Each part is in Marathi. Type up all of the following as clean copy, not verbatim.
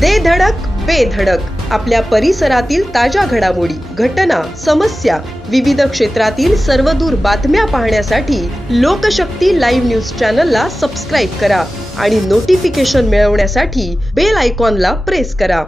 दे धडक बेधडक आपल्या परिसरातील ताज्या घडामोडी, घटना, समस्या, विविध क्षेत्रातील सर्वदूर बातम्या पाहण्यासाठी लोकशक्ती लाईव्ह न्यूज चॅनलला सबस्क्राईब करा आणि नोटिफिकेशन मिळवण्यासाठी बेल आयकॉनला प्रेस करा।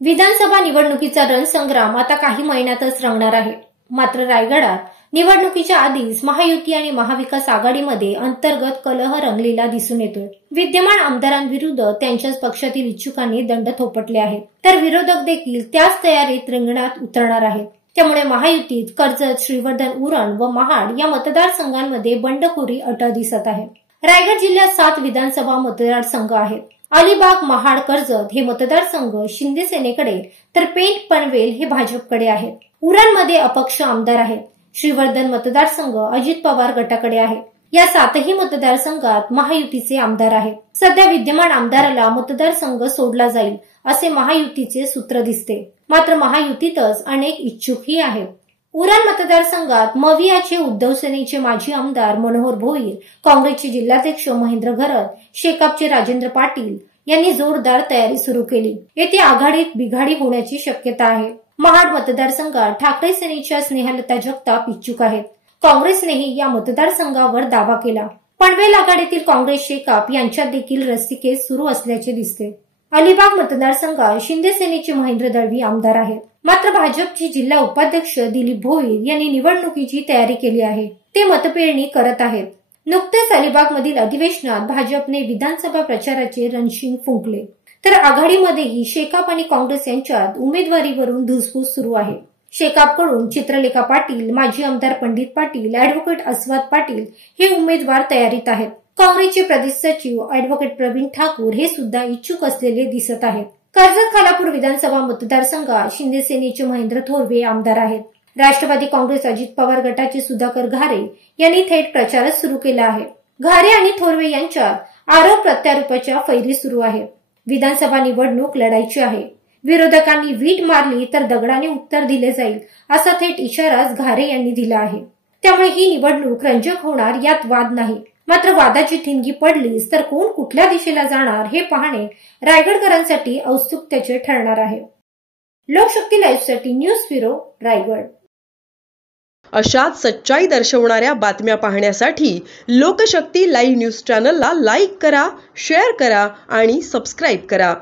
विधानसभा निवडणुकीचा रणसंग्राम आता काही महिन्यातच रंगणार आहे। मात्र रायगडात निवडणुकीच्या आधीच महायुती आणि महाविकास आघाडीमध्ये अंतर्गत कलह रंगलेला दिसून येतोय। विद्यमान आमदारांविरुद्ध त्यांच्याच पक्षातील इच्छुकांनी दंड थोपटले आहेत, तर विरोधक देखील त्याच तयारीत रिंगणात उतरणार आहेत। त्यामुळे महायुतीत कर्जत, श्रीवर्धन, उरण व महाड या मतदारसंघांमध्ये बंडखोरी अटळ दिसत आहे। रायगड जिल्ह्यात 7 विधानसभा मतदारसंघ आहेत। अलिबाग, महाड, कर्जत हे मतदारसंघ शिंदे सेनेकडे, तर पेठ, पनवेल हे भाजपकडे आहेत। उरणमध्ये अपक्ष आमदार आहेत। श्रीवर्धन मतदारसंघ अजित पवार गटाकडे आहे। या 7ही मतदारसंघात महायुतीचे आमदार आहेत। सध्या विद्यमान आमदाराला मतदारसंघ सोडला जाईल असे महायुतीचे सूत्र दिसते। मात्र महायुतीतच अनेक इच्छुकही आहेत। उरण मतदारसंघात मवियाचे उद्धव सेनेचे माजी आमदार मनोहर भोईर, काँग्रेसचे जिल्हाध्यक्ष महेंद्र घरत, शेकापचे राजेंद्र पाटील यांनी जोरदार तयारी सुरू केली। येथे आघाडीत बिघाडी होण्याची शक्यता आहे। महाड मतदारसंघात ठाकरे सेनेच्या स्नेहलता जगताप इच्छुक आहेत। काँग्रेसनेही या मतदारसंघावर दावा केला। पनवेल आघाडीतील काँग्रेस, शेकाप यांच्यात देखील रस्सीखेच सुरू असल्याचे दिसते। अलिबाग मतदारसंघात शिंदे सेनेचे महेंद्र दळवी आमदार आहेत। मात्र भाजपचे जिल्हा उपाध्यक्ष दिलीप भोईर यांनी निवडणुकीची तयारी केली आहे। ते मतपेरणी करत आहेत। नुकतेच अलिबागमधील अधिवेशनात भाजपने विधानसभा प्रचाराचे रणशिंग फुंकले, तर आघाडीमध्येही शेकाप आणि काँग्रेस यांच्यात उमेदवारीवरून धुसफूस सुरू आहे। शेकापकडून चित्रलेखा पाटील, माजी आमदार पंडित पाटील, ॲडव्होकेट अस्वाद पाटील हे उमेदवार तयारीत आहेत। काँग्रेसचे प्रदेश सचिव ॲडव्होकेट प्रवीण ठाकूर हे सुद्धा इच्छुक असलेले दिसत आहेत। कर्जत खालापूर विधानसभा मतदारसंघात शिंदे सेनेचे महेंद्र थोरवे आमदार आहेत। राष्ट्रवादी काँग्रेस अजित पवार गटाचे सुधाकर घारे यांनी थेट प्रचारच सुरू केला आहे। घारे आणि थोरवे यांच्यात आरोप प्रत्यारोपाच्या फैरी सुरू आहेत। विधानसभा निवडणूक लढायची आहे। विरोधकांनी वीट मारली तर दगडाने उत्तर दिले जाईल असा थेट इशाराच घारे यांनी दिला आहे। त्यामुळे ही निवडणूक रंजक होणार यात वाद नाही। मात्र वादाची ठिणगी पडलीच तर कोण कुठल्या दिशेला जाणार हे पाहणे रायगडकरांसाठी औत्सुक्याचे ठरणार आहे। लोकशक्ती लाईव्हसाठी न्यूज ब्युरो, रायगड। अशाच सच्चाई दर्शवणाऱ्या बातम्या पाहण्यासाठी लोकशक्ती लाईव्ह न्यूज चॅनलला लाईक करा, शेअर करा आणि सबस्क्राईब करा।